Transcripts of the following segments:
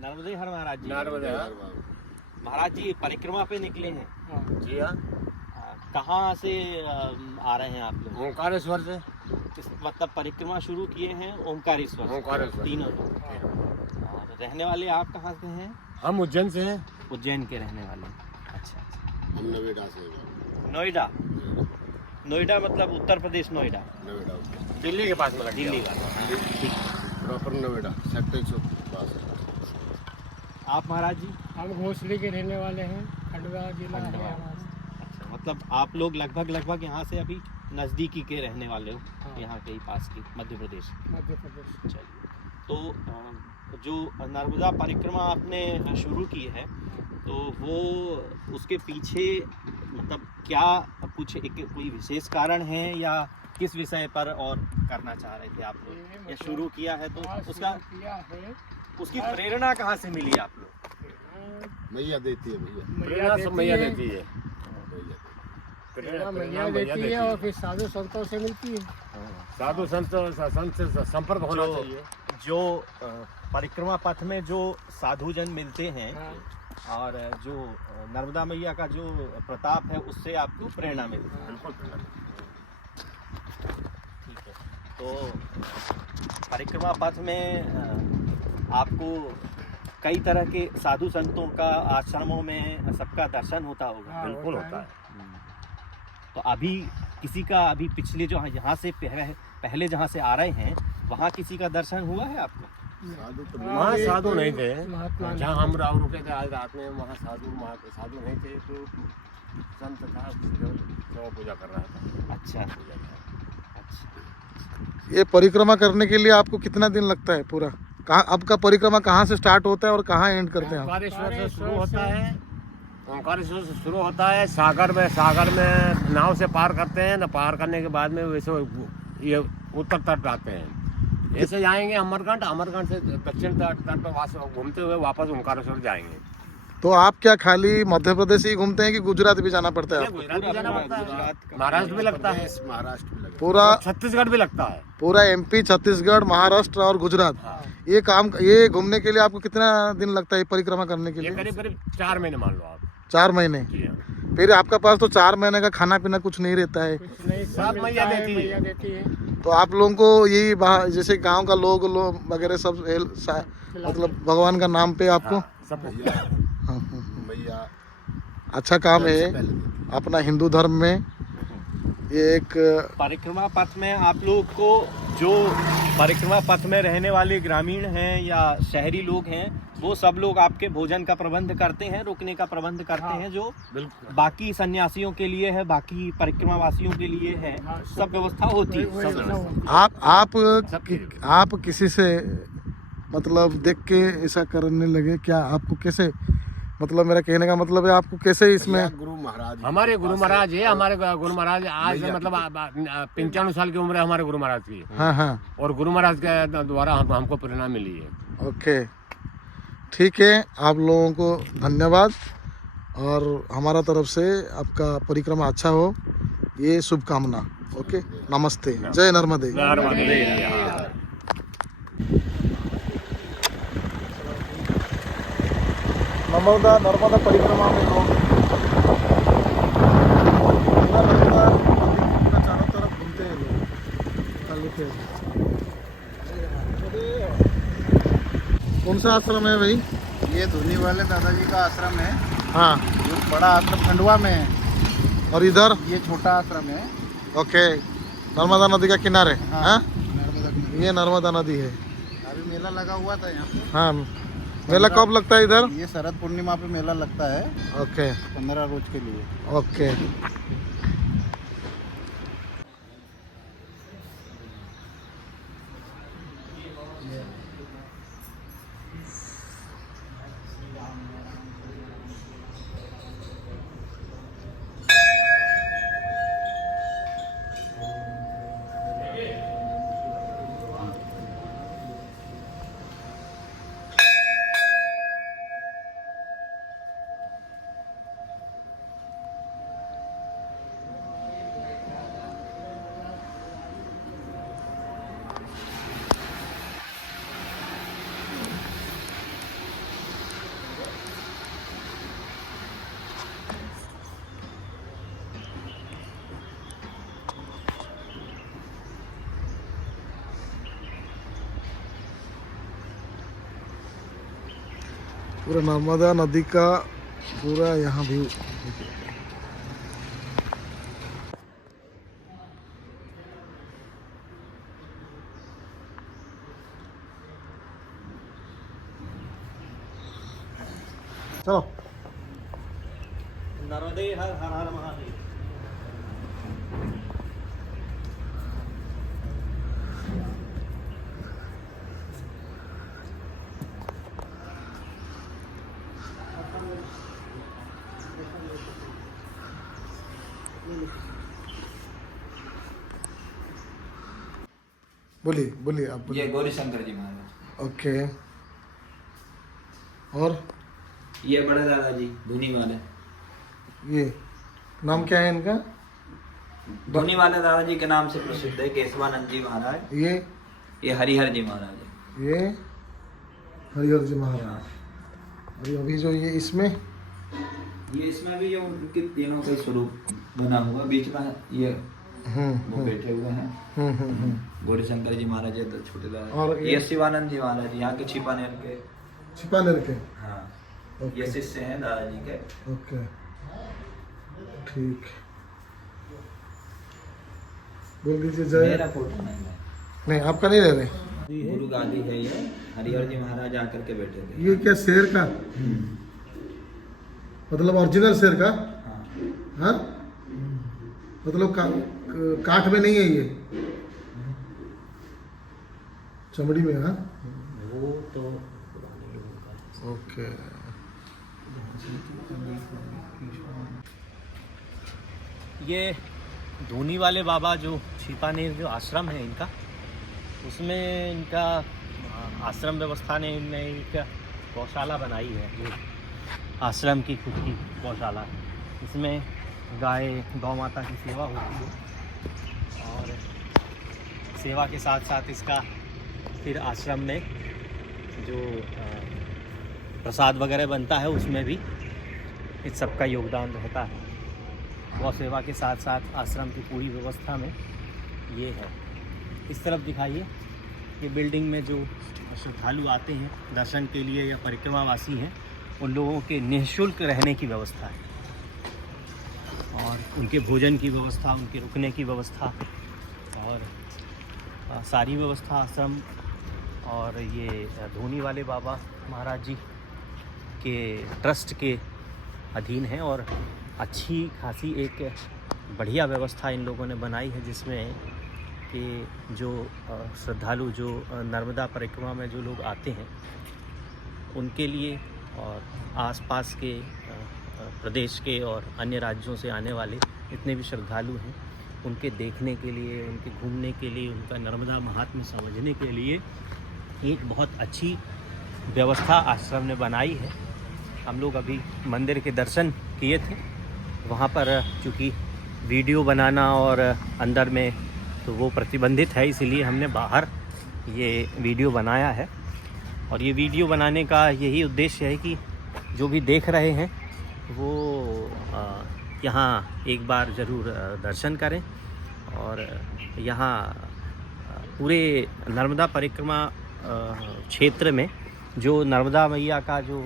नर्मदे हर महाराज जी। नर्मदे हर महाराज जी परिक्रमा पे निकले हैं। जी हाँ। कहाँ से आ रहे हैं आप लोग? ओंकारेश्वर से। मतलब परिक्रमा शुरू किए हैं ओंकारेश्वर। ओंकारेश्वर तीनों लोग। और रहने वाले आप कहाँ से हैं? हम उज्जैन से हैं। उज्जैन के रहने वाले। अच्छा। हम नोएडा से। नोएडा। नोएडा मतलब उत्तर प्रदेश नोएडा। नोएडा दिल्ली के पास में लग दिल्ली का। ठीक। Proper Noida sector 152। आप महाराज जी? हम घोंसले के रहने वाले हैं, खंडवा जिला है खंडवा। हमारा। अच्छा, मतलब आप लोग लगभग यहाँ से अभी नज़दीकी के रहने वाले हो। हाँ। यहाँ के ही पास की मध्य प्रदेश। मध्य प्रदेश। चलिए, तो जो नर्मदा परिक्रमा आपने शुरू की है, तो वो उसके पीछे मतलब क्या कुछ कोई विशेष कारण है या किस विषय पर और करना चाह रहे थे आप लोग? या शुरू किया है तो उसका किया है, उसकी प्रेरणा कहाँ से मिली आप लोग? मैया देती है भैया। प्रेरणा सब मैया देती है। प्रेरणा मैया देती है और फिर साधु संतों से मिलती है। साधु संत से संपर्क होना चाहिए। जो परिक्रमा पथ में जो साधु जन मिलते हैं हाँ। और जो नर्मदा मैया का जो प्रताप है उससे आपको प्रेरणा मिलती है। बिल्कुल। ठीक है, तो परिक्रमा पथ में आपको कई तरह के साधु संतों का आश्रमों में सबका दर्शन होता होगा। हाँ, बिल्कुल होता होता है। तो अभी किसी का अभी पिछले जो यहाँ से पहले जहाँ से आ रहे हैं वहाँ किसी का दर्शन हुआ है आपको? साधु तो वहाँ साधु नहीं थे। महात्मा जहाँ हम रुके थे आज रात में, वहाँ साधु नहीं थे। तो संत था जो पूजा कर रहा था। अच्छा। ये परिक्रमा करने के लिए आपको कितना दिन लगता है पूरा? कहाँ आपका परिक्रमा कहाँ से स्टार्ट होता है और कहाँ एंड करते हैं आप? ओंकारेश्वर से शुरू होता है। ओंकारेश्वर से शुरू होता है। सागर में नाव से पार करते हैं ना। पार करने के बाद में वैसे ये उत्तर तट आते हैं। ऐसे जाएंगे अमरकंट से दक्षिण तट पर घूमते हुए वापस ओंकारेश्वर जाएंगे। तो आप क्या खाली मध्य प्रदेश ही घूमते हैं कि गुजरात भी जाना पड़ता है आपको? गुजरात भी जाना पड़ता है, महाराष्ट्र भी लगता है, महाराष्ट्र में लगा। पूरा छत्तीसगढ़ भी लगता है। पूरा एमपी, छत्तीसगढ़, महाराष्ट्र और गुजरात, हाँ। ये घूमने के लिए आपको कितना दिन लगता है परिक्रमा करने के ये लिए? करीब 4 महीने मान लो आप। 4 महीने। जी हाँ। फिर आपका पास तो 4 महीने का खाना पीना कुछ नहीं रहता है। कुछ नहीं, सब मैया देती है। मैया देती है। तो आप लोगों को यही जैसे गांव का लोग वगैरह सब मतलब भगवान का नाम पे आपको हाँ, सब मैया अच्छा काम है से पहले देती है। अपना हिंदू धर्म में। ये एक परिक्रमा पथ में आप लोग को जो परिक्रमा पथ में रहने वाले ग्रामीण हैं या शहरी लोग हैं वो सब लोग आपके भोजन का प्रबंध करते हैं, रुकने का प्रबंध करते हैं, जो बिल्कुल बाकी सन्यासियों के लिए है, बाकी परिक्रमा वासियों के लिए है, सब व्यवस्था होती है। सब व्यवस्था। आप किसी से मतलब देख के ऐसा करने लगे क्या? आपको कैसे, मतलब मेरा कहने का मतलब है आपको कैसे इसमें? भैया गुरु महाराज हमारे गुरु महाराज है। हमारे गुरु महाराज आज मतलब 95 साल की उम्र है हमारे गुरु महाराज की। हाँ हाँ, और गुरु महाराज के द्वारा हमको प्रेरणा मिली है। ओके, ठीक है। आप लोगों को धन्यवाद और हमारा तरफ से आपका परिक्रमा अच्छा हो, ये शुभकामना। ओके, नमस्ते, जय नर्मदे। नर्मदा परिक्रमा में लोग नर्मदा नदी का चारों तरफ घूमते हैं लोग। कौन सा आश्रम है भाई? ये धुनी वाले दादाजी का आश्रम है। हाँ, जो बड़ा आश्रम खंडवा में है, और इधर ये छोटा आश्रम है। ओके, नर्मदा नदी का किनारे। हाँ, हाँ, नर्मदा किनारे। ये नर्मदा नदी है। अभी मेला लगा हुआ था यहाँ पे। हाँ, मेला कब लगता है इधर? ये शरद पूर्णिमा पे मेला लगता है, ओके 15 रोज के लिए। ओके। पूरा नर्मदा नदी का पूरा यहाँ व्यू। चलो नर्मदे हर हर हर महादेव। बोलिए बोलिए आप बोलिए। ये गौरी शंकर जी महाराज। ओके, और ये बड़े दादाजी धुनी वाले। ये नाम क्या है इनका? धुनी वाले दादाजी के नाम से प्रसिद्ध है केशवानंद जी महाराज। ये हरिहर जी महाराज है। ये हरिहर जी महाराज। और अभी जो ये इसमें ये इसमें भी जो उनके तीनों का स्वरूप बना हुआ, बीच में ये वो बैठे हुए हैं। गौरी शंकर जी महाराज है, छोटे और दादा। ये शिवानंद जी महाराज यहाँ के छिपानेर के। छिपानेर के। हाँ, ओके। ये शिष्य हैं दादाजी के। ओके, ठीक। बोल दीजिए जय। मेरा फोटो नहीं है, नहीं, आपका नहीं ले रहे। गुरु गादी है ये। हरिहर जी महाराज आकर के बैठे थे। ये क्या शेर का, मतलब ओरिजिनल शेर का? हाँ, हाँ, मतलब काठ में नहीं है ये, चमड़ी में। हाँ, वो तो ओके। ये धोनी वाले बाबा जो छिपानेर जो आश्रम है इनका, उसमें इनका आश्रम व्यवस्था ने इनने एक गौशाला बनाई है, जो आश्रम की खुद की गौशाला है। इसमें गाय गौ माता की सेवा होती है, और सेवा के साथ साथ इसका फिर आश्रम में जो प्रसाद वगैरह बनता है उसमें भी इस सब का योगदान रहता है। गौ सेवा के साथ साथ आश्रम की पूरी व्यवस्था में ये है। इस तरफ दिखाइए, ये बिल्डिंग में जो श्रद्धालु आते हैं दर्शन के लिए या परिक्रमावासी हैं, उन लोगों के निःशुल्क रहने की व्यवस्था है, और उनके भोजन की व्यवस्था, उनके रुकने की व्यवस्था, और सारी व्यवस्था आश्रम और ये धोनी वाले बाबा महाराज जी के ट्रस्ट के अधीन है। और अच्छी खासी एक बढ़िया व्यवस्था इन लोगों ने बनाई है, जिसमें कि जो श्रद्धालु जो नर्मदा परिक्रमा में जो लोग आते हैं उनके लिए, और आसपास के प्रदेश के और अन्य राज्यों से आने वाले जितने भी श्रद्धालु हैं, उनके देखने के लिए, उनके घूमने के लिए, उनका नर्मदा महात्म्य समझने के लिए एक बहुत अच्छी व्यवस्था आश्रम ने बनाई है। हम लोग अभी मंदिर के दर्शन किए थे, वहाँ पर चूँकि वीडियो बनाना और अंदर में तो वो प्रतिबंधित है, इसीलिए हमने बाहर ये वीडियो बनाया है। और ये वीडियो बनाने का यही उद्देश्य है कि जो भी देख रहे हैं वो यहाँ एक बार ज़रूर दर्शन करें, और यहाँ पूरे नर्मदा परिक्रमा क्षेत्र में जो नर्मदा मैया का जो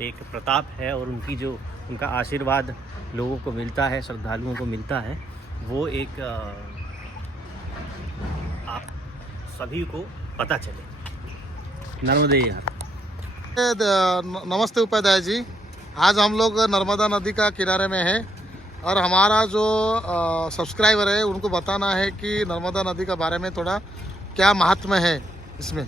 एक प्रताप है और उनकी जो उनका आशीर्वाद लोगों को मिलता है, श्रद्धालुओं को मिलता है, वो एक आप सभी को पता चले। नर्मदे यार। नमस्ते उपाध्याय जी, आज हम लोग नर्मदा नदी का किनारे में है, और हमारा जो सब्सक्राइबर है उनको बताना है कि नर्मदा नदी के बारे में थोड़ा क्या महात्म्य है इसमें।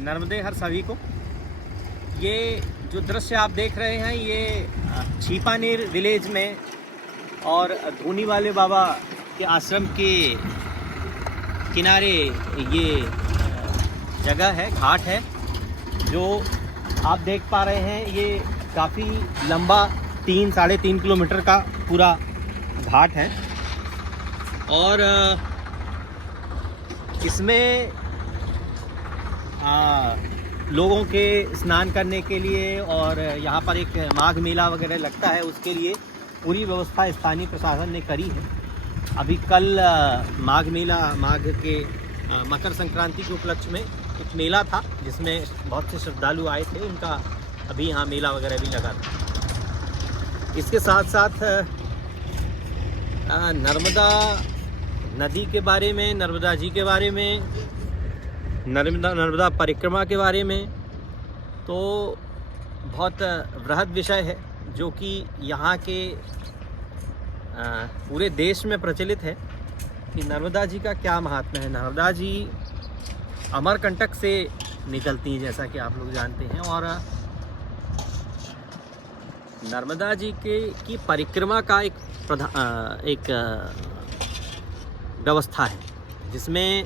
नर्मदे हर सभी को। ये जो दृश्य आप देख रहे हैं, ये छिपानेर विलेज में और धोनी वाले बाबा के आश्रम के किनारे ये जगह है, घाट है, जो आप देख पा रहे हैं। ये काफ़ी लंबा 3-3.5 किलोमीटर का पूरा घाट है, और इसमें लोगों के स्नान करने के लिए और यहाँ पर एक माघ मेला वगैरह लगता है, उसके लिए पूरी व्यवस्था स्थानीय प्रशासन ने करी है। अभी कल माघ मेला, माघ के मकर संक्रांति के उपलक्ष्य में एक मेला था, जिसमें बहुत से श्रद्धालु आए थे। उनका अभी यहाँ मेला वगैरह भी लगा था। इसके साथ साथ नर्मदा नदी के बारे में, नर्मदा जी के बारे में, नर्मदा परिक्रमा के बारे में तो बहुत बृहद विषय है, जो कि यहाँ के पूरे देश में प्रचलित है कि नर्मदा जी का क्या महात्म्य है। नर्मदा जी अमरकंटक से निकलती हैं, जैसा कि आप लोग जानते हैं, और नर्मदा जी की परिक्रमा का एक व्यवस्था है, जिसमें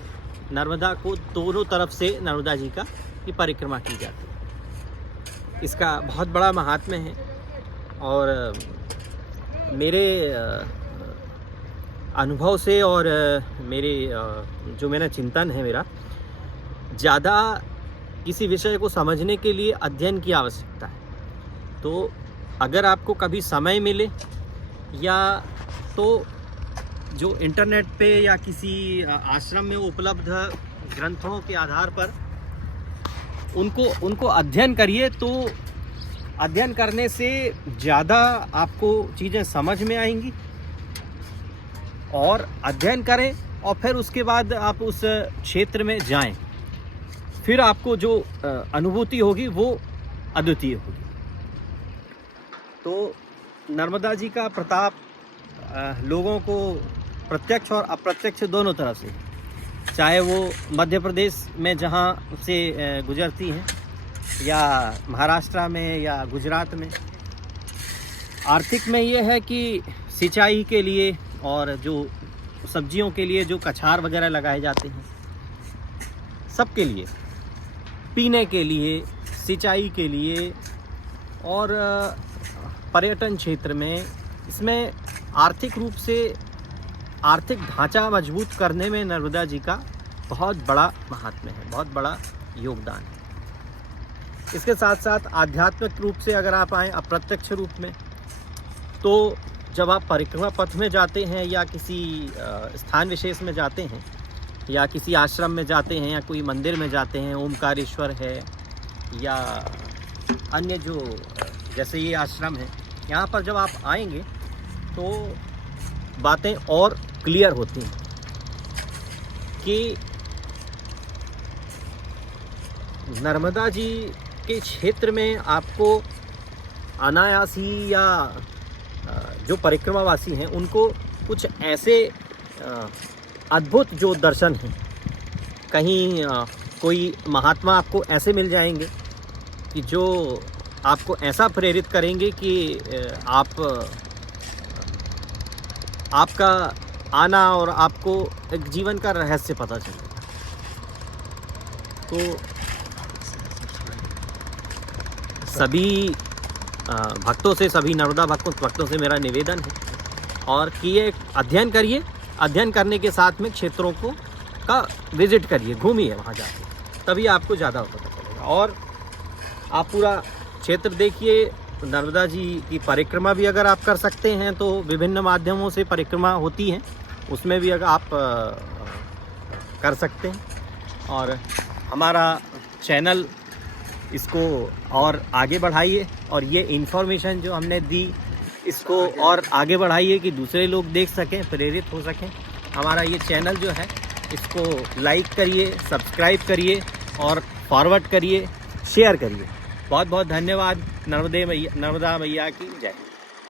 नर्मदा को दोनों तरफ से नर्मदा जी का की परिक्रमा की जाती है। इसका बहुत बड़ा महात्म्य है और मेरे अनुभव से और मेरे जो मेरा चिंतन है, मेरा ज़्यादा किसी विषय को समझने के लिए अध्ययन की आवश्यकता है। तो अगर आपको कभी समय मिले या तो जो इंटरनेट पे या किसी आश्रम में उपलब्ध ग्रंथों के आधार पर उनको अध्ययन करिए, तो अध्ययन करने से ज़्यादा आपको चीज़ें समझ में आएंगी। और अध्ययन करें और फिर उसके बाद आप उस क्षेत्र में जाएं, फिर आपको जो अनुभूति होगी वो अद्वितीय होगी। तो नर्मदा जी का प्रताप लोगों को प्रत्यक्ष और अप्रत्यक्ष दोनों तरफ से, चाहे वो मध्य प्रदेश में जहाँ से गुजरती हैं या महाराष्ट्र में या गुजरात में। आर्थिक में ये है कि सिंचाई के लिए और जो सब्जियों के लिए जो कछार वगैरह लगाए जाते हैं, सबके लिए, पीने के लिए, सिंचाई के लिए और पर्यटन क्षेत्र में, इसमें आर्थिक रूप से आर्थिक ढांचा मजबूत करने में नर्मदा जी का बहुत बड़ा महात्म्य है, बहुत बड़ा योगदान है। इसके साथ साथ आध्यात्मिक रूप से अगर आप आएँ अप्रत्यक्ष रूप में, तो जब आप परिक्रमा पथ में जाते हैं या किसी स्थान विशेष में जाते हैं या किसी आश्रम में जाते हैं या कोई मंदिर में जाते हैं, ओमकारेश्वर है या अन्य जो जैसे ये आश्रम है, यहाँ पर जब आप आएंगे तो बातें और क्लियर होती हैं कि नर्मदा जी के क्षेत्र में आपको अनायास ही या जो परिक्रमावासी हैं उनको कुछ ऐसे अद्भुत जो दर्शन हैं, कहीं कोई महात्मा आपको ऐसे मिल जाएंगे कि जो आपको ऐसा प्रेरित करेंगे कि आपका आना और आपको एक जीवन का रहस्य पता चलेगा। तो सभी भक्तों से, सभी नर्मदा भक्तों से मेरा निवेदन है और कि ये अध्ययन करिए, अध्ययन करने के साथ में क्षेत्रों को का विजिट करिए, घूमिए वहाँ जाके, तभी आपको ज़्यादा पता चलेगा। और आप पूरा क्षेत्र देखिए। नर्मदा जी की परिक्रमा भी अगर आप कर सकते हैं तो विभिन्न माध्यमों से परिक्रमा होती हैं, उसमें भी अगर आप कर सकते हैं। और हमारा चैनल इसको और आगे बढ़ाइए और ये इन्फॉर्मेशन जो हमने दी इसको और आगे बढ़ाइए कि दूसरे लोग देख सकें, प्रेरित हो सकें। हमारा ये चैनल जो है इसको लाइक करिए, सब्सक्राइब करिए और फॉरवर्ड करिए, शेयर करिए। बहुत बहुत धन्यवाद। नर्मदा मैया की जय।